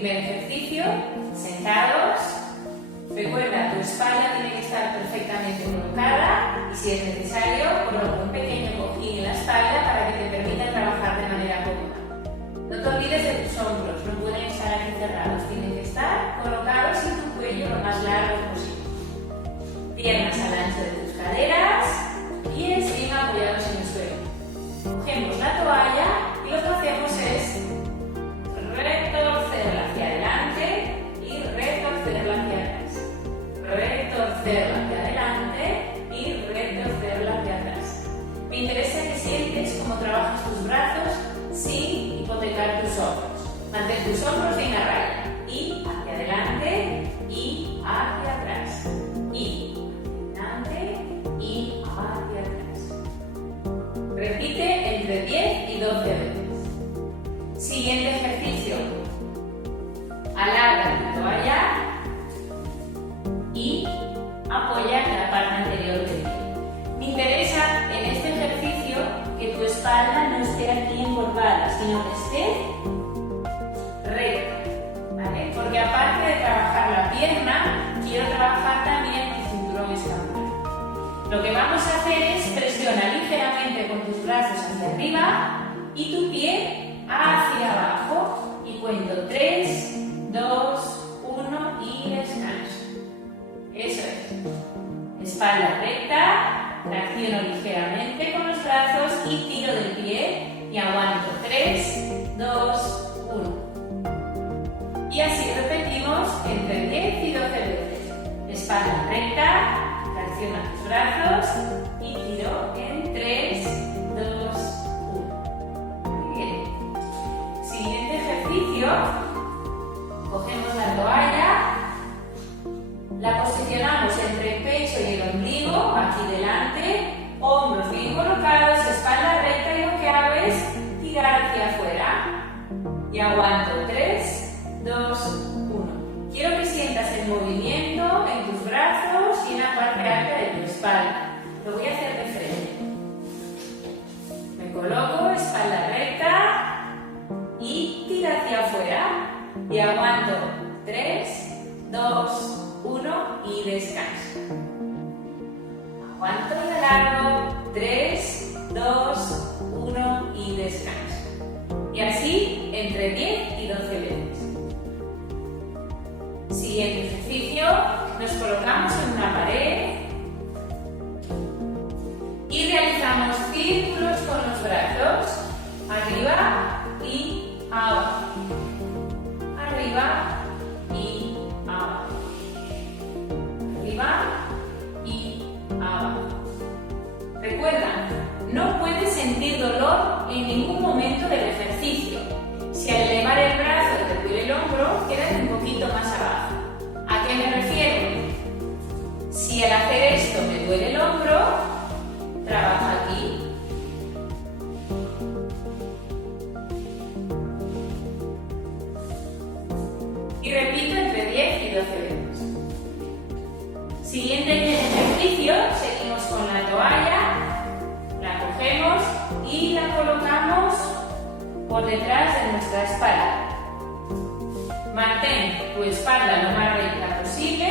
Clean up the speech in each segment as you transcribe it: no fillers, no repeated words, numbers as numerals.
Primer ejercicio, sentados. Recuerda, tu espalda tiene que estar perfectamente colocada y si es necesario, coloca un pequeño cojín en la espalda para que te permita trabajar de manera cómoda. No te olvides de tus hombros, no pueden estar aquí cerrados, tienen que estar colocados y tu cuello lo más largo posible. Piernas al ancho de tus caderas, pies bien apoyados en el suelo. Cogemos la toalla y lo que hacemos es retorcerla hacia adelante y retorcerla hacia atrás. Retorcerla hacia adelante y retorcerla hacia atrás. Me interesa que sientes cómo trabajas tus brazos sin hipotecar tus hombros. Mantén tus hombros bien a raya. Y hacia adelante y hacia atrás. Y adelante y hacia atrás. Repite entre 10 y 12 veces. Siguiente ejercicio. Alarga tu toalla y apoya en la parte anterior del pie. Me interesa en este ejercicio que tu espalda no esté aquí encorvada, sino que esté recta, ¿vale? Porque aparte de trabajar la pierna, quiero trabajar también tu cinturón escapular. Lo que vamos a hacer es presiona ligeramente con tus brazos hacia arriba y tu pie hacia abajo y cuento 3, 2, 1 y descanso. Eso es. Espalda recta, tracciono ligeramente con los brazos y tiro del pie y aguanto 3, 2, 1. Y así repetimos entre 10 y 12 veces. Espalda recta, tracciona tus brazos y tiro en 3, 2, 1. Muy bien. Siguiente ejercicio. Cogemos la toalla, la posicionamos entre el pecho y el ombligo, aquí delante, hombros bien colocados, espalda recta y lo que hago es tirar hacia afuera. Y aguanto 3, 2, 1. Quiero que sientas el movimiento en tus brazos y en la parte alta de tu espalda. Lo voy a hacer de frente. Me coloco, espalda recta y tira hacia afuera. Y aguanto 3, 2, 1 y descanso. Aguanto y alargo 3, 2, 1 y descanso. Y así entre 10 y 12 veces. Siguiente ejercicio, nos colocamos en una pared y realizamos círculos con los brazos, arriba y abajo, arriba y abajo, arriba y abajo. Recuerda, no puedes sentir dolor en ningún momento del ejercicio. Si al elevar el brazo te duele el hombro, quédate un poquito más abajo. ¿A qué me refiero? Si al hacer esto me duele el hombro, trabaja aquí. Y repito entre 10 y 12 veces. Siguiente ejercicio, seguimos con la toalla, la cogemos y la colocamos por detrás de nuestra espalda. Mantén tu espalda lo más recta posible,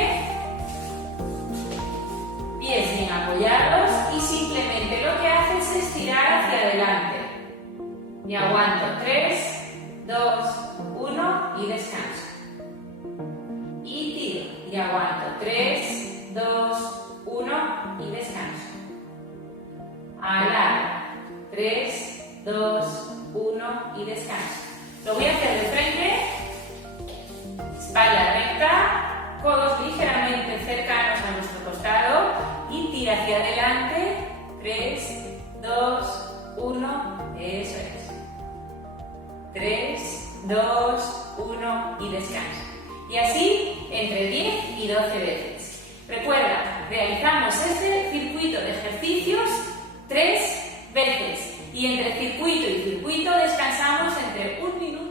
pies bien apoyados y simplemente lo que haces es tirar hacia adelante. Y aguanto 3, 2, 1 y descanso. Y tiro y aguanto 3, 2, 1 y descanso. Alargo 3, 2, 1 y descanso. Lo voy a hacer de frente. Espalda recta, codos ligeramente cercanos a nuestro costado y tira hacia adelante. 3, 2, 1, eso es. 3, 2, 1 y descanso. Y así entre 10 y 12 veces. Recuerda, realizamos este circuito de ejercicios 3 veces y entre circuito y circuito descansamos entre 1 minuto